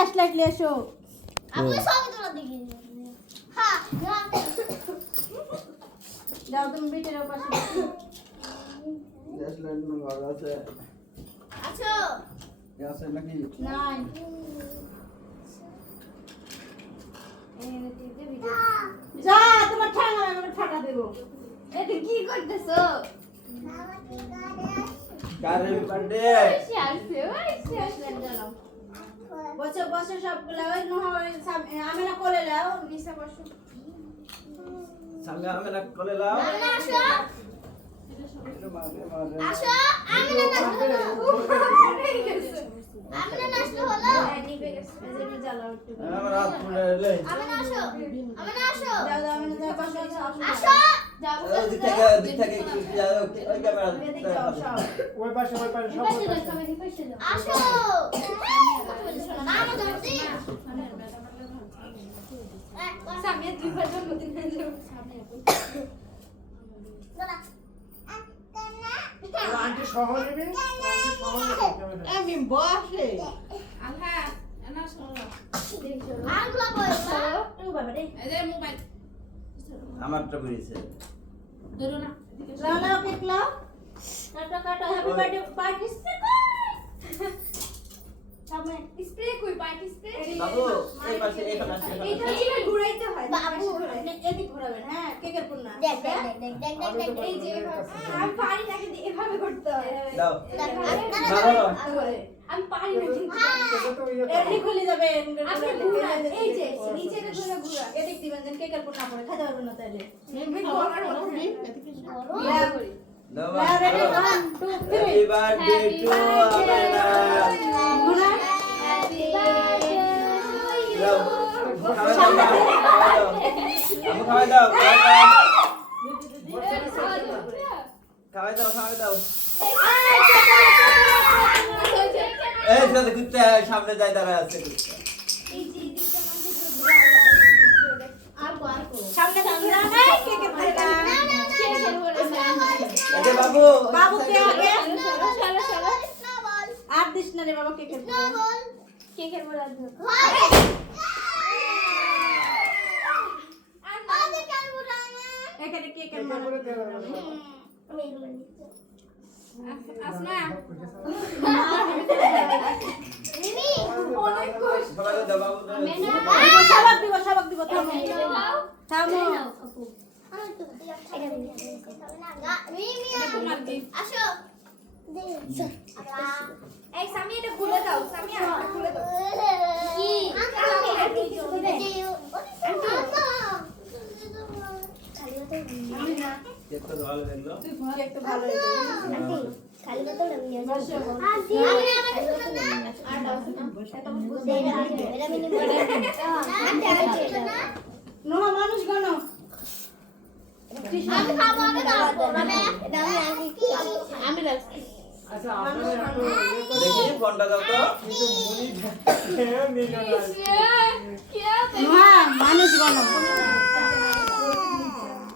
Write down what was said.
Flash light নিয়ে এসো। আপনি সবই তোলা দেখি হ্যাঁ যাও তুমি বিটের পাশে বসো। গ্যাস লাইট না ঘর আছে আছো গ্যাস নাকি নাই যা তোমার ঠাঙ্গা আমি ঠাটা দেব। এটা কি করতেছো কারে বার্থডে বসে বসে সবগুলা ওই আমি না করে লাও নিচে বসো। সঙ্গে আমি না করে লাও না আসো আসো আমি না নাচলে হলো নিবে গেছে এজন্য জ্বালাও একটু। আমার হাত মুড়ে লে আমি না আসো যাও যাও আমি না বসো আসো ওই দিক থেকে ওই ক্যামেরা এদিকে যাও সব। ওই পাশে সব আসো না না ধরছি সামনে দুই বার জন্মদিন হয়ে যাবে। আন্টি সহ নেবে আন্টি সহ নেবে আমি বসে আরগুলা বলবা ও বাবা রে আমারটা করেছে লাও লাও কেক লাও কাটো কাটো হ্যাপি বার্থডে পার্টি সামনে স্প্রে কই পার্টি স্প্রে বাবু এই পাশে এখানে আসে এইটা জিবে ঘুরাইতে হয় বাবু। আপনি এদিক ঘোরাবেন হ্যাঁ কেকের পূর্ণ দেখ দেখ দেখ দেখ দেখ দেখ এই যে আমি পারি নাকি এভাবে করতে হয় দাও আমি পারি না কিন্তু এটা তো ইয়ে এমনি খুলে যাবে আপনি ঘুরান এই যে নিচেটা ধরে ঘুরা এদিক দিবেন যেন কেকের পূর্ণ পড়ে খেতে পারবেন না তাইলে দাও ready 1 2 3 happy birthday to Amena ঘুরা হ্যাপি বার্থডে দাও খাওয়াই দাও খাওয়াই দাও এই সাথে কুত্তা সামনে যাই দাঁড়ায় আছে কুত্তা সামনে ঘুরা নাই কেকের পূর্ণ আরে বাবু বাবু কে আগে চলো আর দিস না রে বাবা কেকের পূর্ণ কেকের বড় এখানে কেকের এটা মানে করে দেওয়া সবাই দাও বাবু সবাক দিব থামো থামো আসো এই সামি এটা খুলে দাও সামি এটা খুলে দাও কি কেক তো ভালো লাগলো কেক তো ভালো হয়েছে নো মানুষ গণ আমি খাবো আমি দাও আমি আচ্ছা আপনারা একটু ইয়ে করে দেখি ফোনটা দাও তো কিন্তু মুনি নিয়ে যান মানুষ গণ